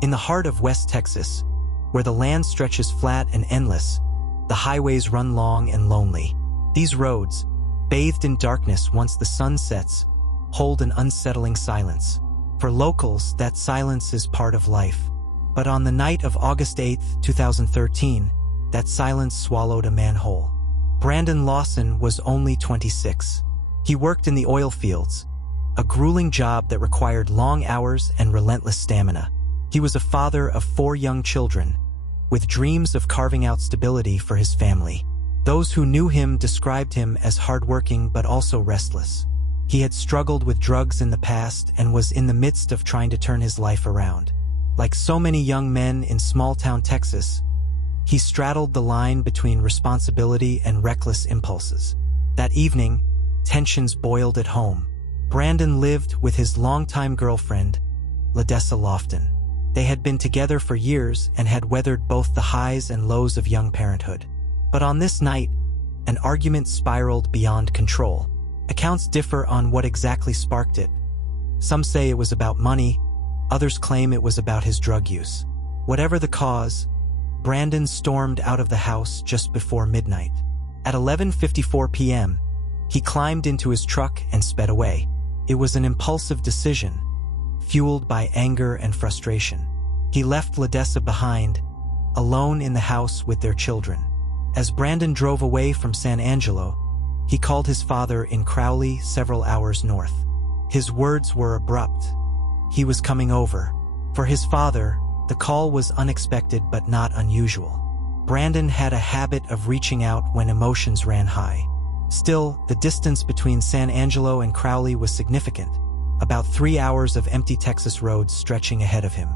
In the heart of West Texas, where the land stretches flat and endless, the highways run long and lonely. These roads, bathed in darkness once the sun sets, hold an unsettling silence. For locals, that silence is part of life. But on the night of August 8, 2013, that silence swallowed a man whole. Brandon Lawson was only 26. He worked in the oil fields, a grueling job that required long hours and relentless stamina. He was a father of 4 young children, with dreams of carving out stability for his family. Those who knew him described him as hardworking but also restless. He had struggled with drugs in the past and was in the midst of trying to turn his life around. Like so many young men in small-town Texas, he straddled the line between responsibility and reckless impulses. That evening, tensions boiled at home. Brandon lived with his longtime girlfriend, Lawson. They had been together for years and had weathered both the highs and lows of young parenthood. But on this night, an argument spiraled beyond control. Accounts differ on what exactly sparked it. Some say it was about money, others claim it was about his drug use. Whatever the cause, Brandon stormed out of the house just before midnight. At 11:54 p.m., he climbed into his truck and sped away. It was an impulsive decision, fueled by anger and frustration. He left Ladessa behind, alone in the house with their children. As Brandon drove away from San Angelo, he called his father in Crowley, several hours north. His words were abrupt. He was coming over. For his father, the call was unexpected but not unusual. Brandon had a habit of reaching out when emotions ran high. Still, the distance between San Angelo and Crowley was significant, about 3 hours of empty Texas roads stretching ahead of him.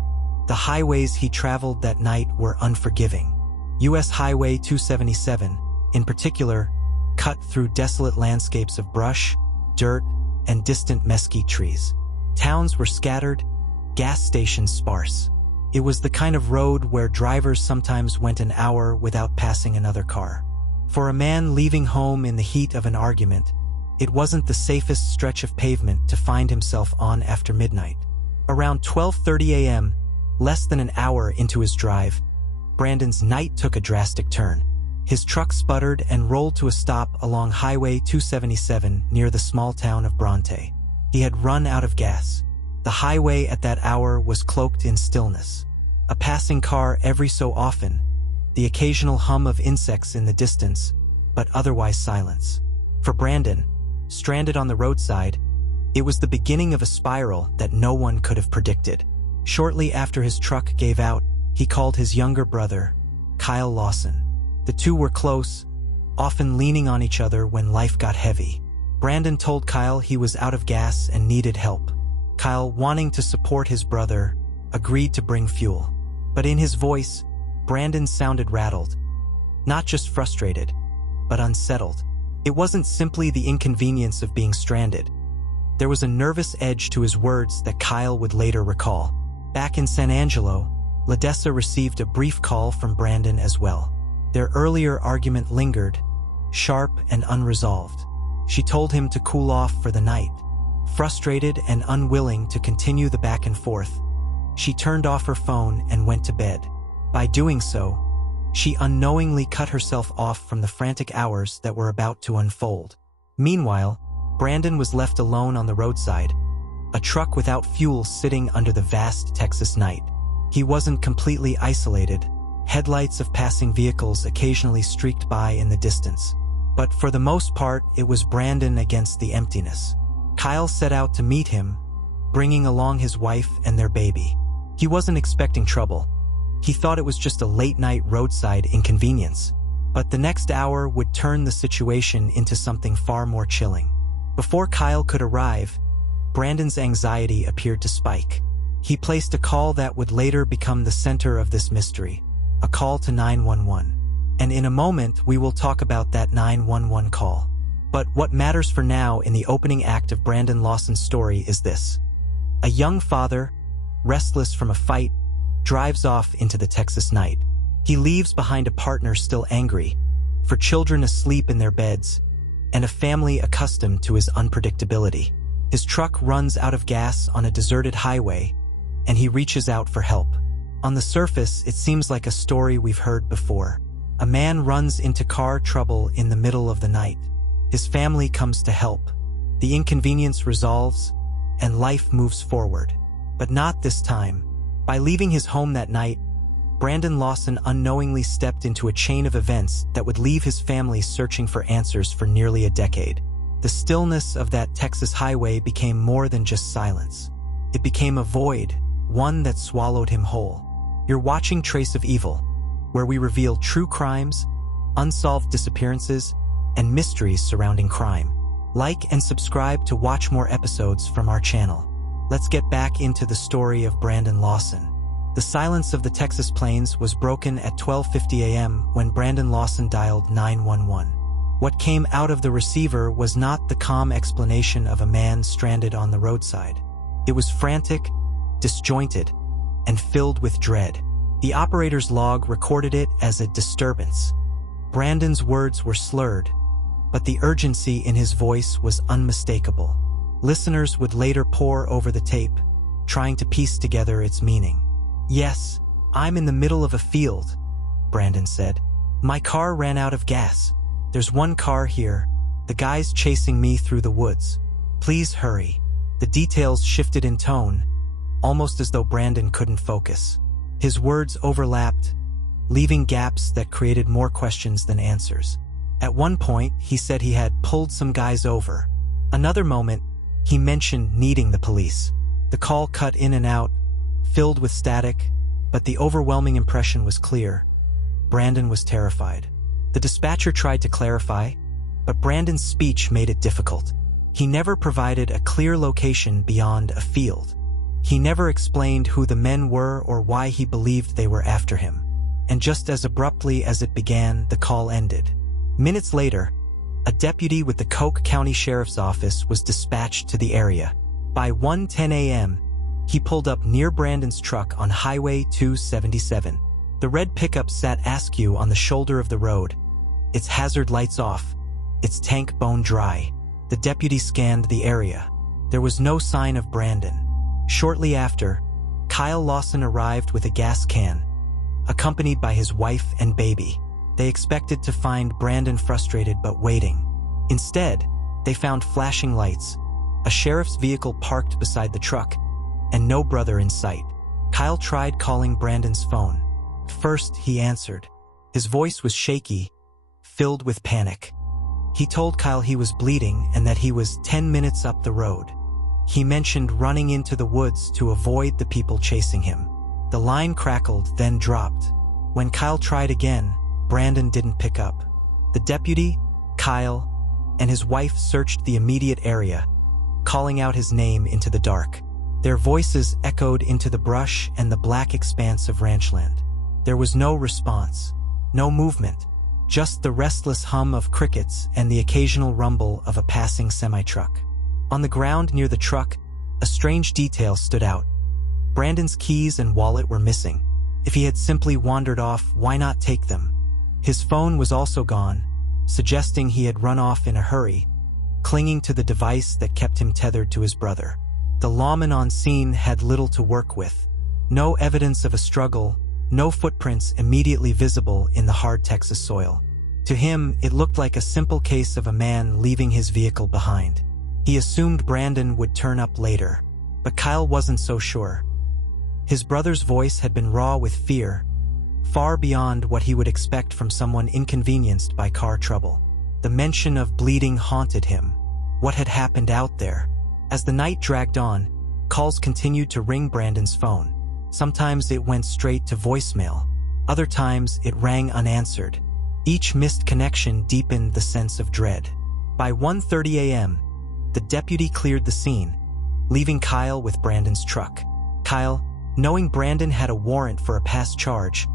The highways he traveled that night were unforgiving. U.S. Highway 277, in particular, cut through desolate landscapes of brush, dirt, and distant mesquite trees. Towns were scattered, gas stations sparse. It was the kind of road where drivers sometimes went an hour without passing another car. For a man leaving home in the heat of an argument, it wasn't the safest stretch of pavement to find himself on after midnight. Around 12:30 a.m., less than an hour into his drive, Brandon's night took a drastic turn. His truck sputtered and rolled to a stop along Highway 277 near the small town of Bronte. He had run out of gas. The highway at that hour was cloaked in stillness. A passing car every so often, the occasional hum of insects in the distance, but otherwise silence. For Brandon, stranded on the roadside, it was the beginning of a spiral that no one could have predicted. Shortly after his truck gave out, he called his younger brother, Kyle Lawson. The two were close, often leaning on each other when life got heavy. Brandon told Kyle he was out of gas and needed help. Kyle, wanting to support his brother, agreed to bring fuel. But in his voice, Brandon sounded rattled. Not just frustrated, but unsettled. It wasn't simply the inconvenience of being stranded. There was a nervous edge to his words that Kyle would later recall. Back in San Angelo, Ladessa received a brief call from Brandon as well. Their earlier argument lingered, sharp and unresolved. She told him to cool off for the night. Frustrated and unwilling to continue the back and forth, she turned off her phone and went to bed. By doing so, she unknowingly cut herself off from the frantic hours that were about to unfold. Meanwhile, Brandon was left alone on the roadside, a truck without fuel sitting under the vast Texas night. He wasn't completely isolated. Headlights of passing vehicles occasionally streaked by in the distance. But for the most part, it was Brandon against the emptiness. Kyle set out to meet him, bringing along his wife and their baby. He wasn't expecting trouble. He thought it was just a late-night roadside inconvenience. But the next hour would turn the situation into something far more chilling. Before Kyle could arrive, Brandon's anxiety appeared to spike. He placed a call that would later become the center of this mystery, a call to 911. And in a moment, we will talk about that 911 call. But what matters for now in the opening act of Brandon Lawson's story is this. A young father, restless from a fight, drives off into the Texas night. He leaves behind a partner still angry, for children asleep in their beds, and a family accustomed to his unpredictability. His truck runs out of gas on a deserted highway, and he reaches out for help. On the surface, it seems like a story we've heard before. A man runs into car trouble in the middle of the night. His family comes to help. The inconvenience resolves, and life moves forward. But not this time. By leaving his home that night, Brandon Lawson unknowingly stepped into a chain of events that would leave his family searching for answers for nearly a decade. The stillness of that Texas highway became more than just silence. It became a void, one that swallowed him whole. You're watching Trace of Evil, where we reveal true crimes, unsolved disappearances, and mysteries surrounding crime. Like and subscribe to watch more episodes from our channel. Let's get back into the story of Brandon Lawson. The silence of the Texas plains was broken at 12:50 a.m. when Brandon Lawson dialed 911. What came out of the receiver was not the calm explanation of a man stranded on the roadside. It was frantic, disjointed, and filled with dread. The operator's log recorded it as a disturbance. Brandon's words were slurred, but the urgency in his voice was unmistakable. Listeners would later pore over the tape, trying to piece together its meaning. "Yes, I'm in the middle of a field," Brandon said. "My car ran out of gas. There's one car here. The guy's chasing me through the woods. Please hurry." The details shifted in tone, almost as though Brandon couldn't focus. His words overlapped, leaving gaps that created more questions than answers. At one point, he said he had pulled some guys over. Another moment, he mentioned needing the police. The call cut in and out, filled with static, but the overwhelming impression was clear. Brandon was terrified. The dispatcher tried to clarify, but Brandon's speech made it difficult. He never provided a clear location beyond a field. He never explained who the men were or why he believed they were after him. And just as abruptly as it began, the call ended. Minutes later, a deputy with the Coke County Sheriff's Office was dispatched to the area. By 1:10 a.m., he pulled up near Brandon's truck on Highway 277. The red pickup sat askew on the shoulder of the road, its hazard lights off, its tank bone dry. The deputy scanned the area. There was no sign of Brandon. Shortly after, Kyle Lawson arrived with a gas can, accompanied by his wife and baby. They expected to find Brandon frustrated but waiting. Instead, they found flashing lights, a sheriff's vehicle parked beside the truck, and no brother in sight. Kyle tried calling Brandon's phone. First, he answered. His voice was shaky, filled with panic. He told Kyle he was bleeding and that he was 10 minutes up the road. He mentioned running into the woods to avoid the people chasing him. The line crackled, then dropped. When Kyle tried again, Brandon didn't pick up. The deputy, Kyle, and his wife searched the immediate area, calling out his name into the dark. Their voices echoed into the brush and the black expanse of ranchland. There was no response, no movement, just the restless hum of crickets and the occasional rumble of a passing semi-truck. On the ground near the truck, a strange detail stood out. Brandon's keys and wallet were missing. If he had simply wandered off, why not take them? His phone was also gone, suggesting he had run off in a hurry, clinging to the device that kept him tethered to his brother. The lawman on scene had little to work with. No evidence of a struggle, no footprints immediately visible in the hard Texas soil. To him, it looked like a simple case of a man leaving his vehicle behind. He assumed Brandon would turn up later, but Kyle wasn't so sure. His brother's voice had been raw with fear, far beyond what he would expect from someone inconvenienced by car trouble. The mention of bleeding haunted him. What had happened out there? As the night dragged on, calls continued to ring Brandon's phone. Sometimes it went straight to voicemail. Other times it rang unanswered. Each missed connection deepened the sense of dread. By 1:30 a.m., the deputy cleared the scene, leaving Kyle with Brandon's truck. Kyle, knowing Brandon had a warrant for a past charge,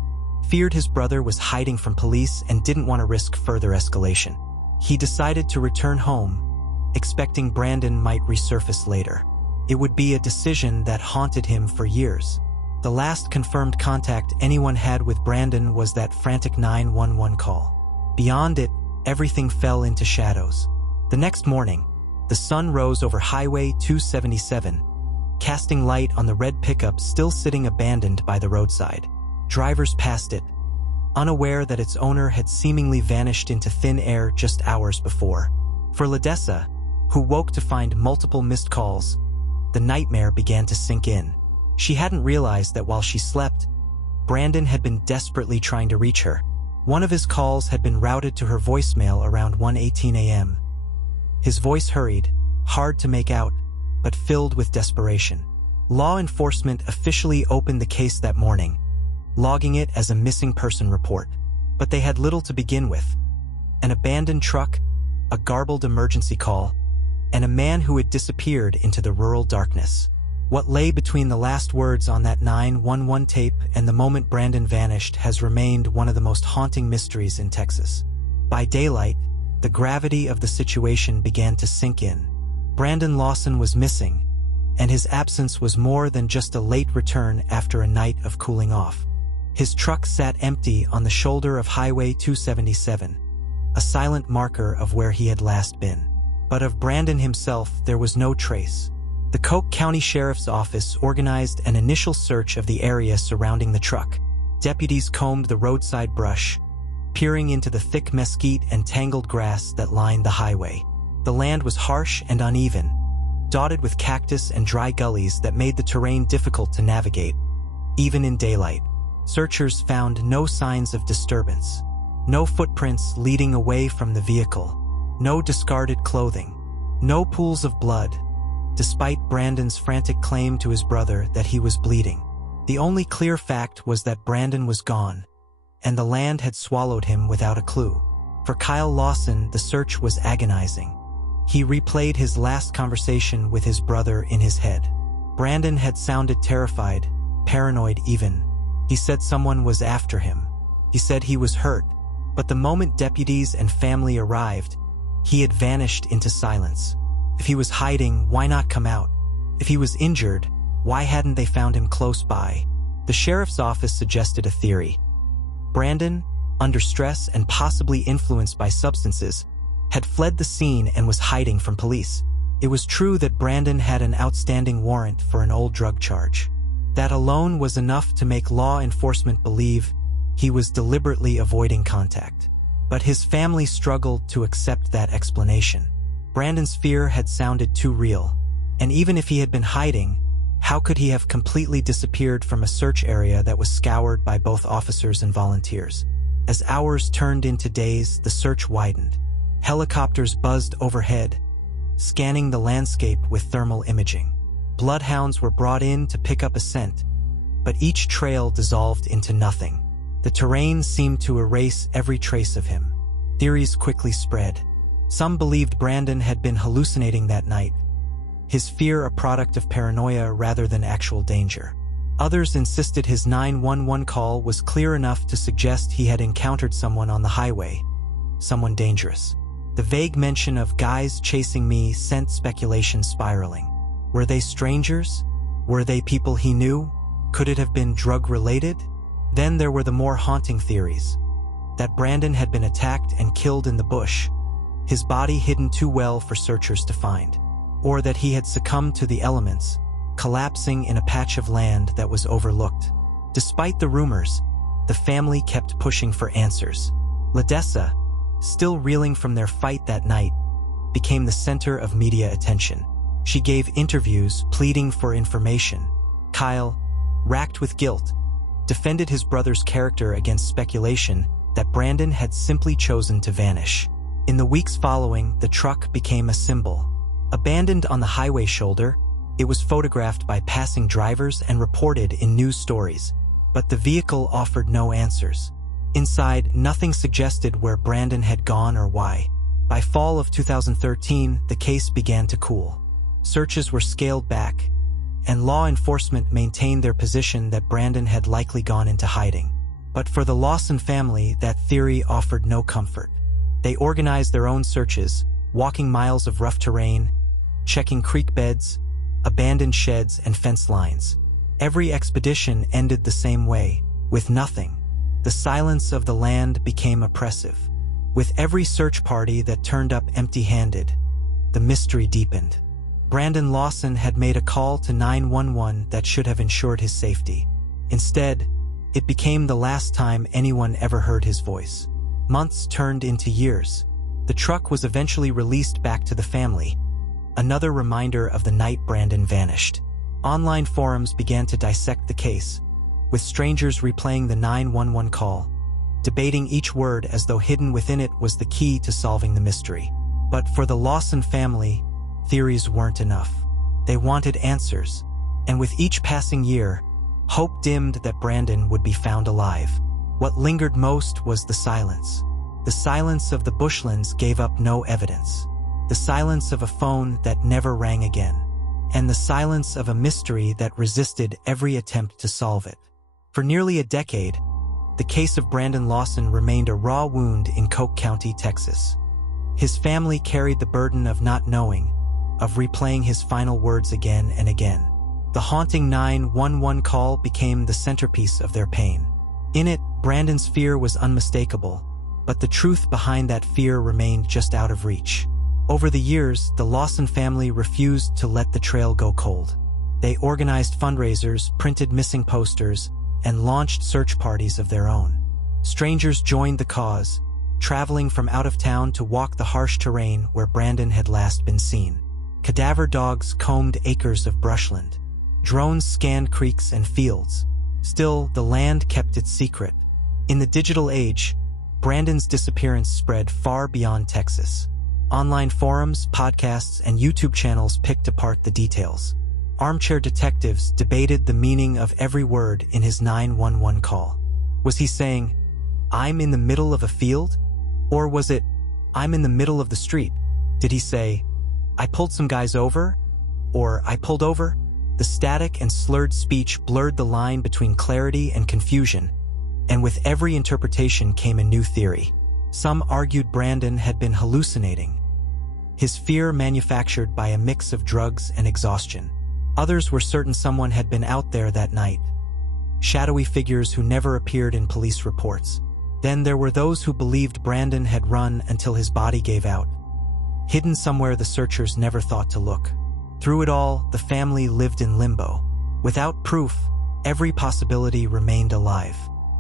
feared his brother was hiding from police and didn't want to risk further escalation. He decided to return home, expecting Brandon might resurface later. It would be a decision that haunted him for years. The last confirmed contact anyone had with Brandon was that frantic 911 call. Beyond it, everything fell into shadows. The next morning, the sun rose over Highway 277, casting light on the red pickup still sitting abandoned by the roadside. Drivers passed it, unaware that its owner had seemingly vanished into thin air just hours before. For Ledessa, who woke to find multiple missed calls, the nightmare began to sink in. She hadn't realized that while she slept, Brandon had been desperately trying to reach her. One of his calls had been routed to her voicemail around 1:18 a.m. His voice hurried, hard to make out, but filled with desperation. Law enforcement officially opened the case that morning, logging it as a missing person report. But they had little to begin with. An abandoned truck, a garbled emergency call, and a man who had disappeared into the rural darkness. What lay between the last words on that 911 tape and the moment Brandon vanished has remained one of the most haunting mysteries in Texas. By daylight, the gravity of the situation began to sink in. Brandon Lawson was missing, and his absence was more than just a late return after a night of cooling off. His truck sat empty on the shoulder of Highway 277, a silent marker of where he had last been. But of Brandon himself, there was no trace. The Coke County Sheriff's Office organized an initial search of the area surrounding the truck. Deputies combed the roadside brush, peering into the thick mesquite and tangled grass that lined the highway. The land was harsh and uneven, dotted with cactus and dry gullies that made the terrain difficult to navigate. Even in daylight, searchers found no signs of disturbance. No footprints leading away from the vehicle. No discarded clothing. No pools of blood, despite Brandon's frantic claim to his brother that he was bleeding. The only clear fact was that Brandon was gone, and the land had swallowed him without a clue. For Kyle Lawson, the search was agonizing. He replayed his last conversation with his brother in his head. Brandon had sounded terrified, paranoid even. He said someone was after him. He said he was hurt, but the moment deputies and family arrived, he had vanished into silence. If he was hiding, why not come out? If he was injured, why hadn't they found him close by? The sheriff's office suggested a theory. Brandon, under stress and possibly influenced by substances, had fled the scene and was hiding from police. It was true that Brandon had an outstanding warrant for an old drug charge. That alone was enough to make law enforcement believe he was deliberately avoiding contact. But his family struggled to accept that explanation. Brandon's fear had sounded too real, and even if he had been hiding, how could he have completely disappeared from a search area that was scoured by both officers and volunteers? As hours turned into days, the search widened. Helicopters buzzed overhead, scanning the landscape with thermal imaging. Bloodhounds were brought in to pick up a scent, but each trail dissolved into nothing. The terrain seemed to erase every trace of him. Theories quickly spread. Some believed Brandon had been hallucinating that night, his fear a product of paranoia rather than actual danger. Others insisted his 911 call was clear enough to suggest he had encountered someone on the highway, someone dangerous. The vague mention of guys chasing me sent speculation spiraling. Were they strangers? Were they people he knew? Could it have been drug-related? Then there were the more haunting theories. That Brandon had been attacked and killed in the bush, his body hidden too well for searchers to find. Or that he had succumbed to the elements, collapsing in a patch of land that was overlooked. Despite the rumors, the family kept pushing for answers. Ledessa, still reeling from their fight that night, became the center of media attention. She gave interviews pleading for information. Kyle, racked with guilt, defended his brother's character against speculation that Brandon had simply chosen to vanish. In the weeks following, the truck became a symbol. Abandoned on the highway shoulder, it was photographed by passing drivers and reported in news stories. But the vehicle offered no answers. Inside, nothing suggested where Brandon had gone or why. By fall of 2013, the case began to cool. Searches were scaled back, and law enforcement maintained their position that Brandon had likely gone into hiding. But for the Lawson family, that theory offered no comfort. They organized their own searches, walking miles of rough terrain, checking creek beds, abandoned sheds, and fence lines. Every expedition ended the same way, with nothing. The silence of the land became oppressive. With every search party that turned up empty-handed, the mystery deepened. Brandon Lawson had made a call to 911 that should have ensured his safety. Instead, it became the last time anyone ever heard his voice. Months turned into years. The truck was eventually released back to the family, another reminder of the night Brandon vanished. Online forums began to dissect the case, with strangers replaying the 911 call, debating each word as though hidden within it was the key to solving the mystery. But for the Lawson family, theories weren't enough. They wanted answers, and with each passing year, hope dimmed that Brandon would be found alive. What lingered most was the silence. The silence of the bushlands gave up no evidence. The silence of a phone that never rang again. And the silence of a mystery that resisted every attempt to solve it. For nearly a decade, the case of Brandon Lawson remained a raw wound in Coke County, Texas. His family carried the burden of not knowing, of replaying his final words again and again. The haunting 911 call became the centerpiece of their pain. In it, Brandon's fear was unmistakable, but the truth behind that fear remained just out of reach. Over the years, the Lawson family refused to let the trail go cold. They organized fundraisers, printed missing posters, and launched search parties of their own. Strangers joined the cause, traveling from out of town to walk the harsh terrain where Brandon had last been seen. Cadaver dogs combed acres of brushland. Drones scanned creeks and fields. Still, the land kept its secret. In the digital age, Brandon's disappearance spread far beyond Texas. Online forums, podcasts, and YouTube channels picked apart the details. Armchair detectives debated the meaning of every word in his 911 call. Was he saying, "I'm in the middle of a field"? Or was it, "I'm in the middle of the street"? Did he say, "I pulled some guys over"? Or "I pulled over"? The static and slurred speech blurred the line between clarity and confusion, and with every interpretation came a new theory. Some argued Brandon had been hallucinating, his fear manufactured by a mix of drugs and exhaustion. Others were certain someone had been out there that night, shadowy figures who never appeared in police reports. Then there were those who believed Brandon had run until his body gave out, hidden somewhere the searchers never thought to look. Through it all, the family lived in limbo. Without proof, every possibility remained alive.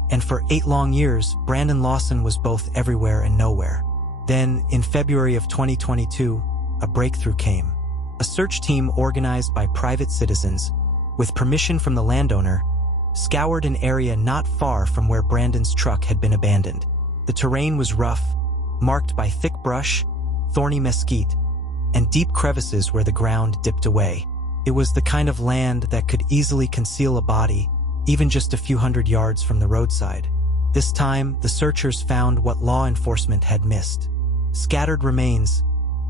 And for 8 long years, Brandon Lawson was both everywhere and nowhere. Then, in February of 2022, a breakthrough came. A search team organized by private citizens, with permission from the landowner, scoured an area not far from where Brandon's truck had been abandoned. The terrain was rough, marked by thick brush, thorny mesquite, and deep crevices where the ground dipped away. It was the kind of land that could easily conceal a body, even just a few hundred yards from the roadside. This time, the searchers found what law enforcement had missed. Scattered remains,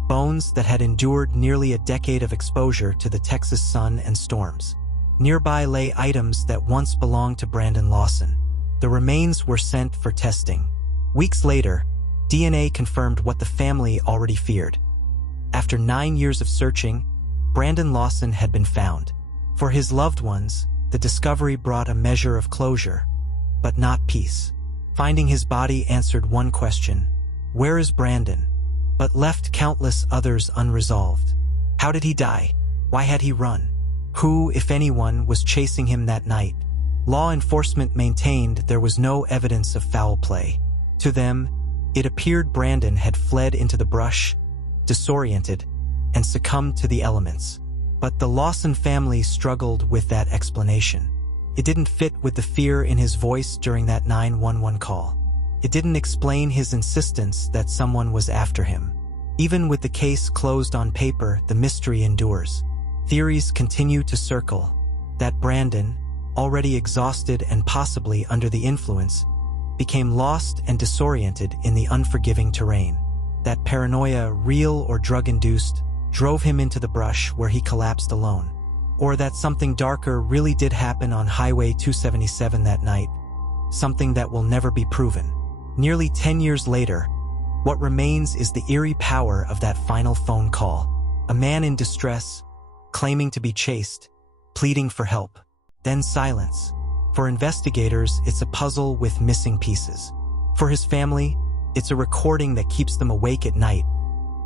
bones that had endured nearly a decade of exposure to the Texas sun and storms. Nearby lay items that once belonged to Brandon Lawson. The remains were sent for testing. Weeks later, DNA confirmed what the family already feared. After 9 years of searching, Brandon Lawson had been found. For his loved ones, the discovery brought a measure of closure, but not peace. Finding his body answered one question: where is Brandon? But left countless others unresolved. How did he die? Why had he run? Who, if anyone, was chasing him that night? Law enforcement maintained there was no evidence of foul play. To them, it appeared Brandon had fled into the brush, disoriented, and succumbed to the elements. But the Lawson family struggled with that explanation. It didn't fit with the fear in his voice during that 911 call. It didn't explain his insistence that someone was after him. Even with the case closed on paper, the mystery endures. Theories continue to circle that Brandon, already exhausted and possibly under the influence, became lost and disoriented in the unforgiving terrain. That paranoia, real or drug-induced, drove him into the brush where he collapsed alone. Or that something darker really did happen on Highway 277 that night, something that will never be proven. Nearly 10 years later, what remains is the eerie power of that final phone call. A man in distress, claiming to be chased, pleading for help. Then silence. For investigators, it's a puzzle with missing pieces. For his family, it's a recording that keeps them awake at night,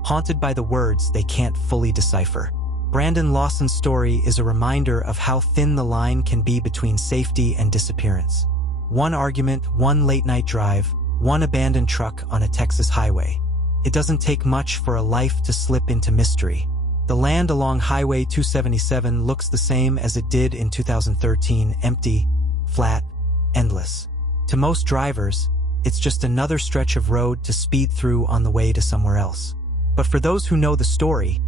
haunted by the words they can't fully decipher. Brandon Lawson's story is a reminder of how thin the line can be between safety and disappearance. One argument, one late-night drive, one abandoned truck on a Texas highway. It doesn't take much for a life to slip into mystery. The land along Highway 277 looks the same as it did in 2013, empty, flat, endless. To most drivers, it's just another stretch of road to speed through on the way to somewhere else. But for those who know the story,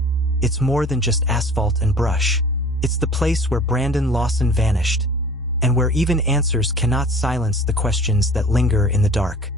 it's more than just asphalt and brush. It's the place where Brandon Lawson vanished, and where even answers cannot silence the questions that linger in the dark.